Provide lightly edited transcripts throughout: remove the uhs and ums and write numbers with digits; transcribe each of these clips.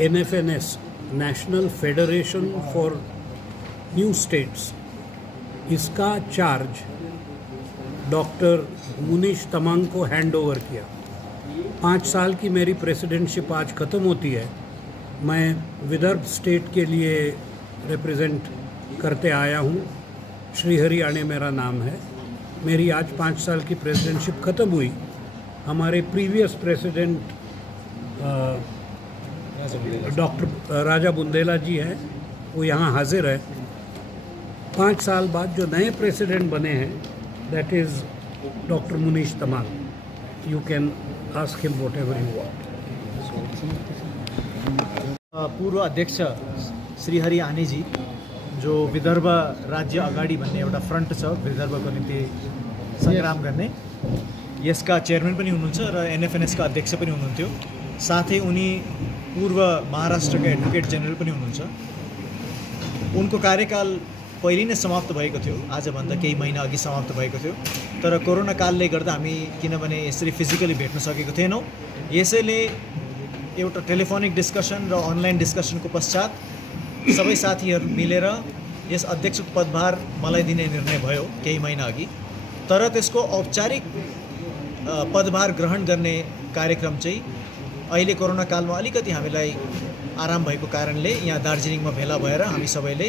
NFNS, national federation for new states, इसका charge doctor Munish Tamang को hand over किया। 5 साल की मेरी प्रेसिडेंटशिप आज ख़त्म होती है। मैं विदर्भ स्टेट के लिए रिप्रेजेंट करते आया हूँ। श्रीहरि आणे मेरा नाम है। मेरी आज 5 साल की प्रेसिडेंटशिप ख़त्म हुई। हमारे प्रीवियस प्रेसिडेंट डॉक्टर राजा बुंदेला जी हैं, वो यहाँ हाजिर है। 5 साल बाद जो नए प्रेसिडेंट बने हैं, that is doctor Munish Tamang. You can ask him whatever you want. पूर्व अध्यक्ष श्रीहरि आनेजी जो विदर्भ राज्य अगाडि भन्ने एउटा फ्रन्ट छ विदर्भको निम्ति सङ्ग्राम गर्ने, यसका चेयरम्यान पनि हुनुहुन्छ र NFNS का अध्यक्ष पनि हुनुहुन्थ्यो। साथै उनी पूर्व महाराष्ट्रका एडभोकेट जेनरल पनि हुनुहुन्छ। उनको कार्यकाल पहिले नै समाप्त भएको थियो, आजभन्दा केही महिना अघि समाप्त भएको थियो। तर कोरोना कालले गर्दा हामी किनभने यसरी फिजिकली भेट्न सकेको थिएनौँ, यसैले एउटा टेलिफोनिक डिस्कसन र अनलाइन डिस्कसनको पश्चात सबै साथीहरू मिलेर यस अध्यक्ष पदभार मलाई दिने निर्णय भयो केही महिना अघि। तर त्यसको औपचारिक पदभार ग्रहण गर्ने कार्यक्रम चाहिँ अहिले कोरोना कालमा अलिकति हामीलाई आराम भएको कारणले यहाँ दार्जिलिङमा भेला भएर हामी सबैले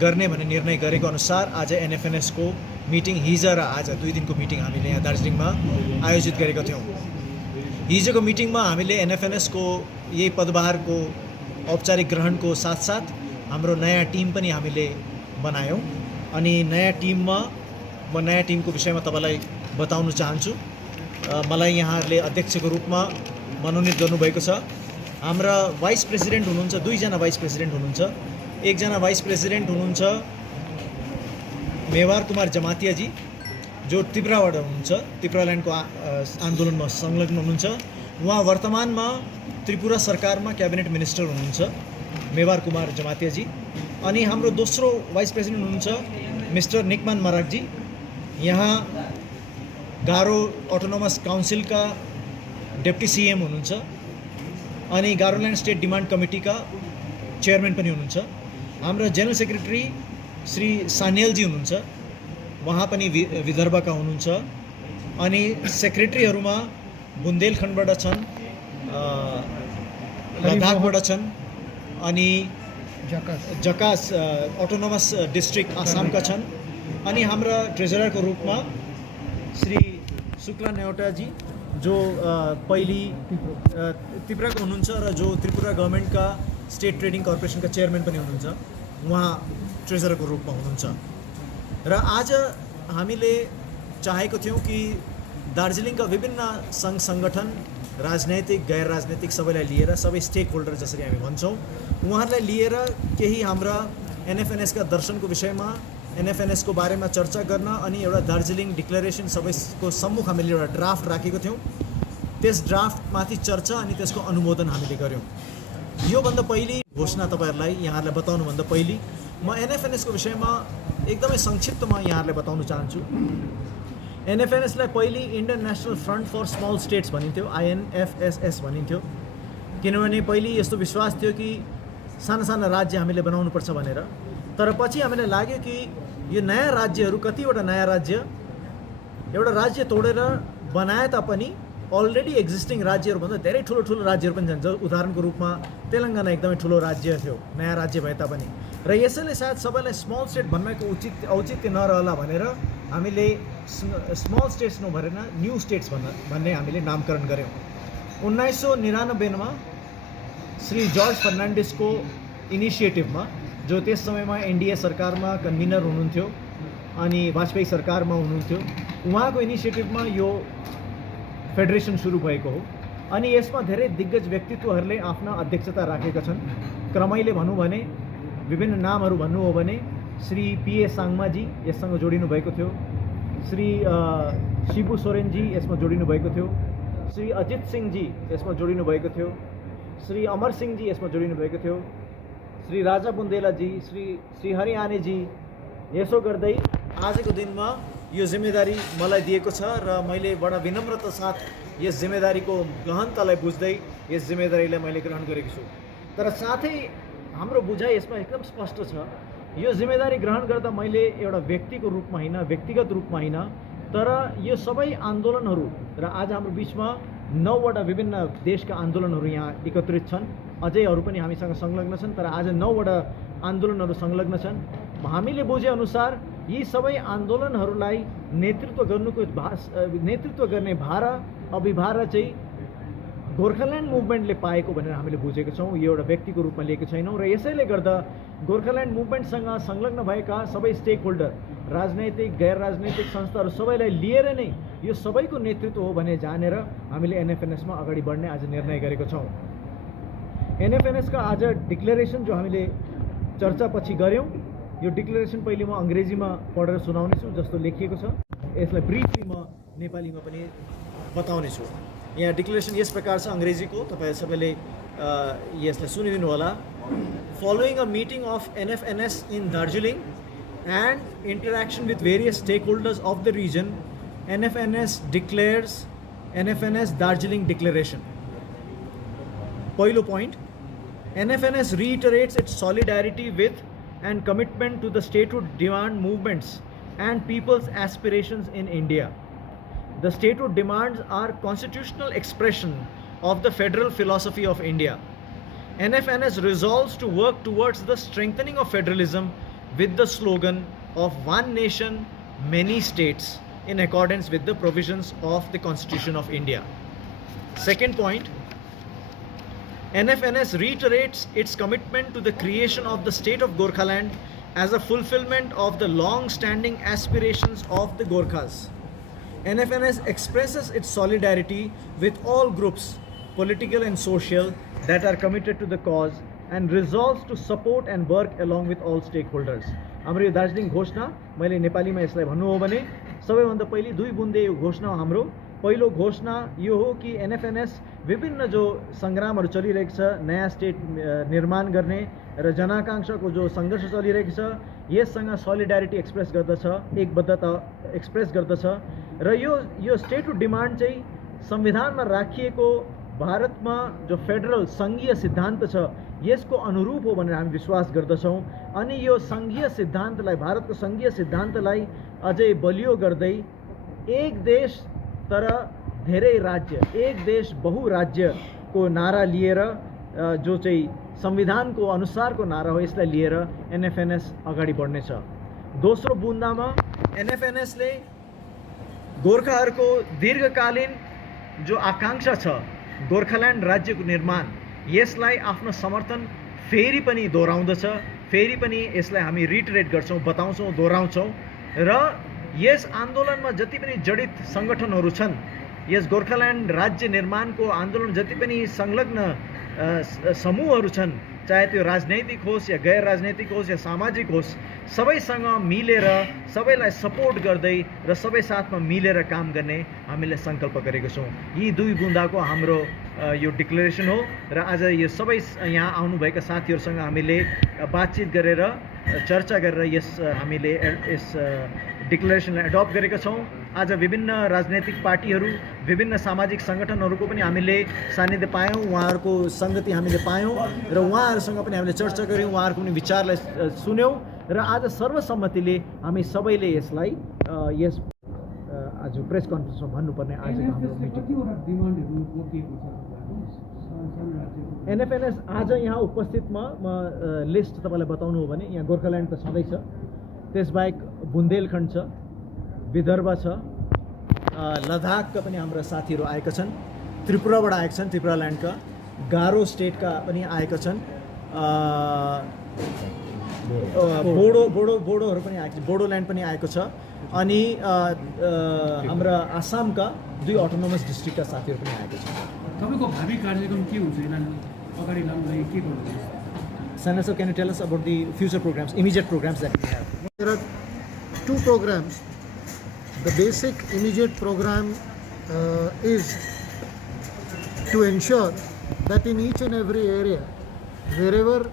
गर्ने भन्ने निर्णय गरेको अनुसार आज NFNS को मिटिङ हिजो र आज 2 दिनको मिटिङ हामीले यहाँ दार्जिलिङमा आयोजित गरेका थियौँ। हिजोको मिटिङमा हामीले NFNS को यही पदभारको औपचारिक ग्रहणको साथसाथ हाम्रो नयाँ टिम पनि हामीले बनायौँ। अनि नयाँ टिममा म नयाँ टिमको विषयमा तपाईलाई बताउन चाहन्छु। मलाई यहाँहरूले अध्यक्षको रूपमा मनोनित गर्नुभएको छ। हाम्रा भाइस प्रेसिडेन्ट हुनुहुन्छ, 2 जना भाइस प्रेसिडेन्ट हुनुहुन्छ। 1 जना भाइस प्रेसिडेन्ट हुनुहुन्छ मेवार कुमार जमातियाजी, जो त्रिपुराबाट हुनुहुन्छ, त्रिपुराल्यान्डको आन्दोलनमा संलग्न हुनुहुन्छ। उहाँ वर्तमानमा त्रिपुरा सरकारमा क्याबिनेट मिनिस्टर हुनुहुन्छ, मेवार कुमार जमातियाजी। अनि हाम्रो दोस्रो भाइस प्रेसिडेन्ट हुनुहुन्छ मिस्टर निकमान मराकजी, यहाँ गारो अटोनोमस काउन्सिलका डेप्टी CM हुनुहुन्छ अनि गारोल्यान्ड स्टेट डिमान्ड कमिटीका चेयरम्यान पनि हुनुहुन्छ। हाम्रो जेनरल सेक्रेटरी श्री सानियलजी हुनुहुन्छ, उहाँ पनि विदर्भका हुनुहुन्छ। अनि सेक्रेटरीहरूमा बुन्देलखण्डबाट छन्, लद्दाखबाट छन्, अनि जकास अटोनोमस डिस्ट्रिक्ट आसामका छन्। अनि हाम्रा ट्रेजररको रूपमा श्री शुक्ला नेवटाजी, जो पहिले त्रिपुराको हुनुहुन्छ र जो त्रिपुरा गभर्मेन्टका स्टेट ट्रेडिङ कर्पोरेसनका चेयरम्यान पनि हुनुहुन्छ, उहाँ ट्रेजररको रूपमा हुनुहुन्छ। र आज हामीले चाहेको थियौँ कि दार्जिलिङका विभिन्न सङ्घ सङ्गठन, राजनैतिक गैर राजनैतिक सबैलाई लिएर, सबै स्टेक होल्डर जसरी हामी भन्छौँ, उहाँहरूलाई लिएर केही हाम्रा NFNS का दर्शनको विषयमा, NFNS को बारेमा चर्चा गर्न अनि एउटा दार्जिलिङ डिक्लेरेसन सबैको सम्मुख हामीले एउटा ड्राफ्ट राखेको थियौँ। त्यस ड्राफ्टमाथि चर्चा अनि त्यसको अनुमोदन हामीले गऱ्यौँ। योभन्दा पहिले घोषणा तपाईँहरूलाई यहाँहरूलाई बताउनुभन्दा पहिले म NFNS को विषयमा एकदमै संक्षिप्तमा यहाँहरूलाई बताउन चाहन्छु। NFNS लाई पहिले इन्डियन नेसनल फ्रन्ट फर स्मल स्टेट्स भनिन्थ्यो, INFSS भनिन्थ्यो। किनभने पहिले यस्तो विश्वास थियो कि साना साना राज्य हामीले बनाउनुपर्छ भनेर। तर पछि हामीलाई लाग्यो कि यो नयाँ राज्यहरू, कतिवटा नयाँ राज्य एउटा राज्य तोडेर बनाए तापनि अलरेडी एक्जिस्टिङ राज्यहरूभन्दा धेरै ठुलो ठुलो राज्यहरू पनि छन्। उदाहरणको रूपमा तेलङ्गाना एकदमै ठुलो राज्य थियो, नयाँ राज्य भए तापनि। र यसैले सायद सबैलाई स्मल स्टेट भन्नको औचित्य नरहला भनेर हामीले स्मल स्टेट्स नभरेर न्यू स्टेट्स भन्ने हामीले नामकरण गऱ्यौँ। 1999 मा श्री जर्ज फर्नान्डिसको इनिसिएटिभमा, जो त्यस समयमा NDA सरकारमा कन्भिनर हुनुहुन्थ्यो अनि वाजपेयी सरकारमा हुनुहुन्थ्यो, उहाँको इनिसिएटिभमा यो फेडरेसन सुरु भएको हो। अनि यसमा धेरै दिग्गज व्यक्तित्वहरूले आफ्ना अध्यक्षता राखेका छन्। क्रमैले भनौँ भने, विभिन्न नामहरू भन्नु हो भने, श्री PA साङमाजी यससँग जोडिनु भएको थियो, श्री शिबु सोरेनजी यसमा जोडिनु भएको थियो, श्री अजित सिंहजी यसमा जोडिनु भएको थियो, श्री अमर सिंहजी यसमा जोडिनु भएको थियो, श्री राजा बुन्देलाजी, श्रीहरि आनेजी। यसो गर्दै आजको दिनमा यो जिम्मेदारी मलाई दिएको छ र मैले बडा विनम्रता साथ यस जिम्मेदारीको गहनतालाई बुझ्दै यस जिम्मेदारीलाई मैले ग्रहण गरेको छु। तर साथै हाम्रो बुझाइ यसमा एकदम स्पष्ट छ, यो जिम्मेदारी ग्रहण गर्दा मैले एउटा व्यक्तिको रूपमा होइन, व्यक्तिगत रूपमा होइन, तर यो सबै आन्दोलनहरू र आज हाम्रो बिचमा 9वटा विभिन्न देशका आन्दोलनहरू यहाँ एकत्रित छन्, अझै अरू पनि हामीसँग संलग्न छन्, तर आज 9वटा आन्दोलनहरू संलग्न छन्। हामीले बुझेअनुसार यी सबै आन्दोलनहरूलाई नेतृत्व गर्ने भार अभिभार चाहिँ गोर्खाल्यान्ड मुभमेन्टले पाएको भनेर हामीले बुझेको छौँ, यो एउटा व्यक्तिको रूपमा लिएको छैनौँ। र यसैले गर्दा गोर्खाल्यान्ड मुभमेन्टसँग संलग्न भएका सबै स्टेक होल्डर, राजनैतिक गैर राजनैतिक संस्थाहरू सबैलाई लिएर नै यो सबैको नेतृत्व हो भने जानेर हामीले एनएफएनएसमा अगाडि बढ्ने आज निर्णय गरेको छौँ। एनएफएनएसका आज डिक्लेरेसन जो हामीले चर्चापछि गऱ्यौँ, यो डिक्लेरेसन पहिले म अङ्ग्रेजीमा पढेर सुनाउनेछु जस्तो लेखिएको छ, यसलाई ब्रिफली म नेपालीमा पनि बताउनेछु। यहाँ डिक्लेरेसन यस प्रकार छ अङ्ग्रेजीको, तपाईँ सबैले यसलाई सुनिदिनु होला। Following a meeting of NFNS in Darjeeling and interaction with various stakeholders of the region, NFNS declares NFNS Darjeeling Declaration. पहिलो point, NFNS reiterates its solidarity with and commitment to the statehood demand movements and people's aspirations in India. The statehood demands are constitutional expression of the federal philosophy of India. NFNS resolves to work towards the strengthening of federalism with the slogan of one nation, many states in accordance with the provisions of the Constitution of India. Second point, NFNS reiterates its commitment to the creation of the state of Gorkhaland as a fulfillment of the long-standing aspirations of the Gorkhas. NFNS expresses its solidarity with all groups, political and social, that are committed to the cause and resolves to support and work along with all stakeholders. हाम्रो यो दार्जिलिङ घोषणा, मैले नेपालीमा यसलाई भन्नु हो भने सबैभन्दा पहिले 2 बुन्दे यो घोषणा हो हाम्रो। पहिलो घोषणा यो हो कि एनएफएनएस विभिन्न जो सङ्ग्रामहरू चलिरहेको छ, नयाँ स्टेट निर्माण गर्ने र जनाकांक्षाको जो सङ्घर्ष चलिरहेको छ, यससँग सोलिडारिटी एक्सप्रेस गर्दछ, एकबद्धता एक्सप्रेस गर्दछ र यो स्टेटहुड डिमान्ड चाहिँ संविधानमा राखिएको भारतमा जो फेडरल सङ्घीय सिद्धान्त छ यसको अनुरूप हो भनेर हामी विश्वास गर्दछौँ। अनि यो सङ्घीय सिद्धान्तलाई, भारतको सङ्घीय सिद्धान्तलाई अझै बलियो गर्दै एक देश तर धेरै राज्य, एक देश बहुराज्यको नारा लिएर, जो चाहिँ संविधानको अनुसारको नारा हो, यसलाई लिएर एनएफएनएस अगाडि बढ्नेछ। दोस्रो बुन्दामा एनएफएनएसले गोर्खाहरूको दीर्घकालीन जो आकांक्षा छ गोर्खाल्यान्ड राज्यको निर्माण, यसलाई आफ्नो समर्थन फेरि पनि दोहोऱ्याउँदछ, फेरि पनि यसलाई हामी रिटरेट गर्छौँ, बताउँछौँ, दोहोऱ्याउँछौँ र यस आन्दोलनमा जति पनि जडित सङ्गठनहरू छन्, यस गोर्खाल्यान्ड राज्य निर्माणको आन्दोलन जति पनि संलग्न समूहहरू छन्, चाहे त्यो राजनैतिक होस् या गैर राजनैतिक होस् या सामाजिक होस्, सबैसँग मिलेर, सबैलाई सपोर्ट गर्दै र सबै साथमा मिलेर काम गर्ने हामीले सङ्कल्प गरेको छौँ। यी 2 बुन्दाको हाम्रो यो डिक्लेरेसन हो र आज यो सबै यहाँ आउनुभएका साथीहरूसँग हामीले बातचित गरेर, चर्चा गरेर हामीले यस डिक्लेरेसनलाई एडप्ट गरेका छौँ। आज विभिन्न राजनैतिक पार्टीहरू, विभिन्न सामाजिक सङ्गठनहरूको पनि हामीले सानिध्य पायौँ, उहाँहरूको सङ्गति हामीले पायौँ र उहाँहरूसँग पनि हामीले चर्चा गऱ्यौँ, उहाँहरूको पनि विचारलाई सुन्यौँ र आज सर्वसम्मतिले हामी सबैले यसलाई आज प्रेस कन्फरेन्समा भन्नुपर्ने आजको हाम्रो मिटिङ। एनएफएनएस आज यहाँ उपस्थितमा म लिस्ट तपाईँलाई बताउनु हो भने यहाँ गोर्खाल्यान्ड त छँदै छ, त्यसबाहेक बुन्देलखण्ड छ, विदर्भ छ, लद्दाखका पनि हाम्रा साथीहरू आएका छन्, त्रिपुराबाट आएका छन्, त्रिपुराल्यान्डका, गारो स्टेटका पनि आएका छन्, बोडोहरू पनि आएको छ, बोडोल्यान्ड पनि आएको छ, अनि हाम्रा आसामका 2 अटोनोमस डिस्ट्रिक्टका साथीहरू पनि आएको छ। तपाईँको भावी कार्यक्रम के हुन्छ, यिनीहरू अगाडि लानुलाई के गर्नुहुन्छ? Sana sir, can you tell us about the future programs, immediate programs that we have? There are 2 programs. The basic immediate program is to ensure that in each and every area, wherever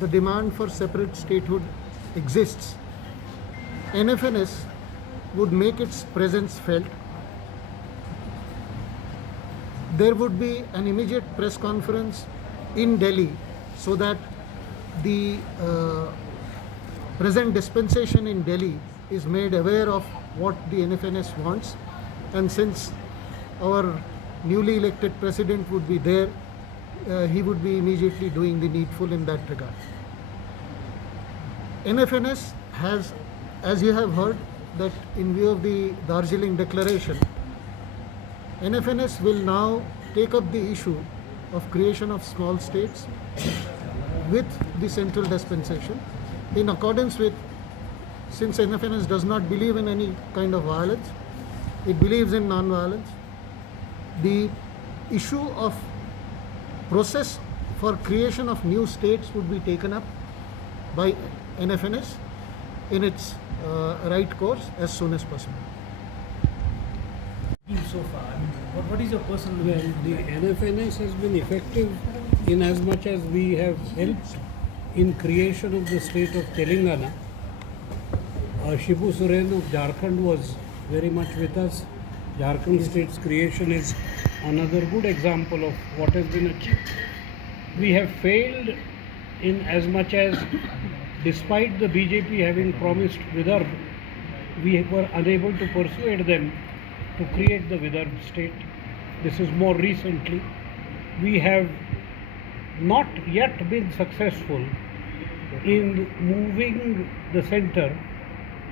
the demand for separate statehood exists, NFNS would make its presence felt. There would be an immediate press conference in Delhi so that the present dispensation in Delhi is made aware of what the NFNS wants, and since our newly elected president would be there, he would be immediately doing the needful in that regard. NFNS has, as you have heard, that in view of the Darjeeling Declaration, NFNS will now take up the issue of creation of small states with the central dispensation in accordance with, since NFNS does not believe in any kind of violence, it believes in non-violence, the issue of process for creation of new states would be taken up by NFNS in its right course as soon as possible. So far, I mean, what is your personal Well, the NFNS has been effective in as much as we have helped in creation of the state of Telangana. Shibu Soren of Jharkhand was very much with us. Jharkhand state's creation is another good example of what has been achieved. We have failed in as much as, despite the BJP having promised Vidarbha, we were unable to persuade them to create the Vidarbha state. This is more recently. We have not yet been successful in moving the center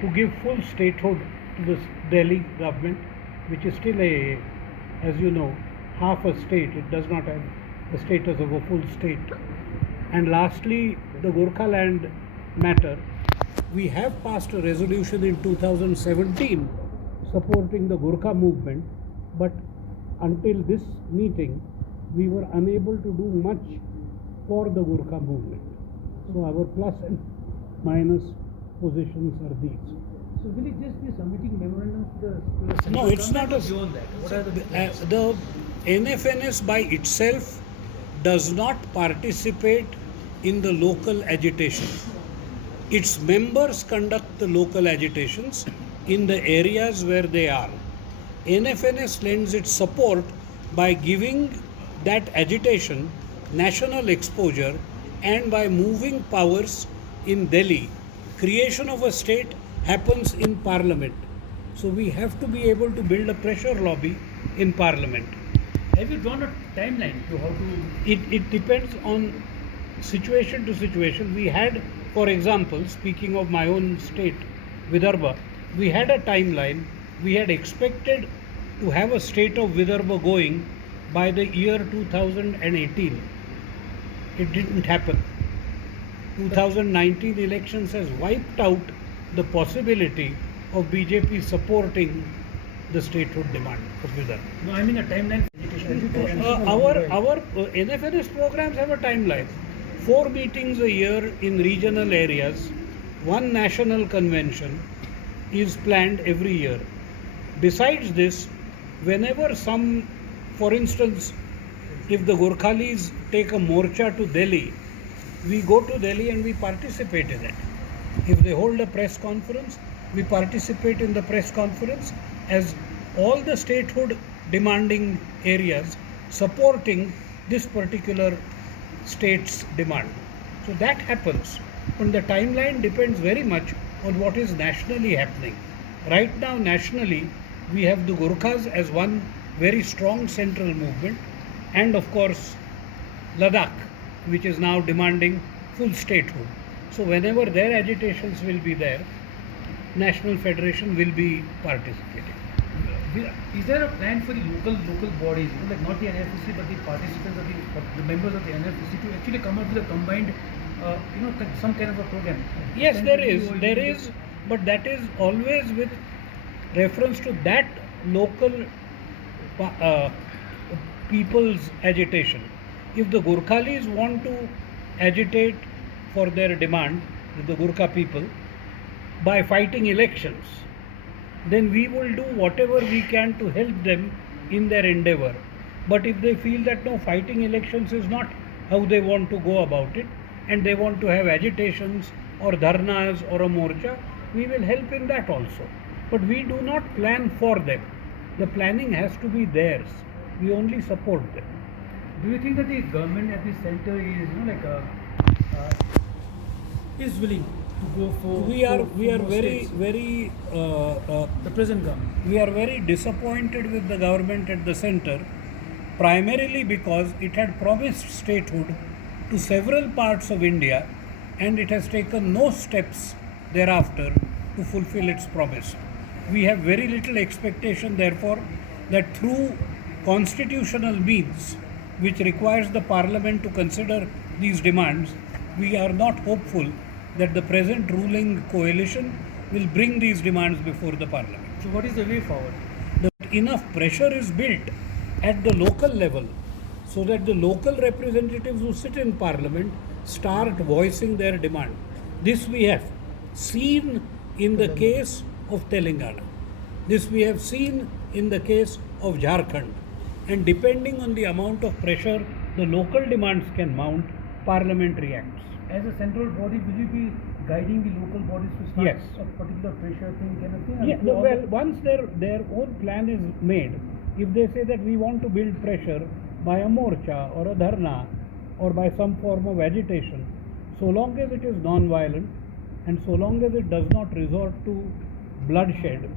to give full statehood to the Delhi government, which is still as you know, half a state. It does not have the status of a full state. And lastly, the Gorkha land matter. We have passed a resolution in 2017 supporting the Gorkha movement, but until this meeting, we were unable to do much for the Gorkha movement. So our plus and minus positions are these. So will it just be submitting memorandum to the central No, it's not government a. or beyond that? What are the plans? The NFNS by itself does not participate in the local agitation. Its members conduct the local agitations in the areas where they are. NFNS lends its support by giving that agitation national exposure and by moving powers in Delhi. Creation of a state happens in parliament. So we have to be able to build a pressure lobby in parliament. Have you drawn a timeline to how to? It depends on situation to situation. We had, for example, speaking of my own state, Vidarbha, we had a timeline. We had expected to have a state of Vidarbha going by the year 2018. It didn't happen. 2019 elections has wiped out the possibility of BJP supporting the statehood demand of Vidarbha. No, I mean a timeline for education. Our NFNS programs have a timeline. 4 meetings a year in regional areas, 1 national convention is planned every year. Besides this, whenever some, for instance, if the Gorkhalis take a morcha to Delhi, we go to Delhi and we participate in it. If they hold a press conference, we participate in the press conference as all the statehood demanding areas supporting this particular state's demand. So that happens. And the timeline depends very much on what is nationally happening. Right now, nationally, we have the Gorkhas as one very strong central movement, and of course, Ladakh, which is now demanding full statehood. So whenever their agitations will be there, National Federation will be participating. Is there a plan for the local bodies, like not the NFSC but the participants of the members of the NFSC to actually come up with a combined, some kind of a program? Yes, there is, but that is always with reference to that local people's agitation. If the Gorkhalis want to agitate for their demand, the Gorkha people, by fighting elections, then we will do whatever we can to help them in their endeavor. But if they feel that no, fighting elections is not how they want to go about it, and they want to have agitations or dharnas or a morcha, we will help in that also. But we do not plan for them. The planning has to be theirs. We only support them. Do you think that the government at the center is, is willing to go for? We are more very states? very The present government. we are very disappointed with the government at the center, primarily because it had promised statehood to several parts of India and it has taken no steps thereafter to fulfill its promise. We have very little expectation, therefore, that through constitutional means, which requires the parliament to consider these demands, we are not hopeful that the present ruling coalition will bring these demands before the parliament. So what is the way forward? That enough pressure is built at the local level so that the local representatives who sit in parliament start voicing their demand. This we have seen in the case of Telangana. This we have seen in the case of Jharkhand. And depending on the amount of pressure the local demands can mount, parliament reacts. As a central body, will you be guiding the local bodies to start Yes. a particular pressure thing kind of thing? Yeah, no, well, once their own plan is made, if they say that we want to build pressure by a morcha or a dharna or by some form of agitation, so long as it is non-violent and so long as it does not resort to bloodshed,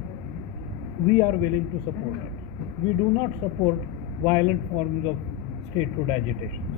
we are willing to support it. We do not support violent forms of statehood agitation.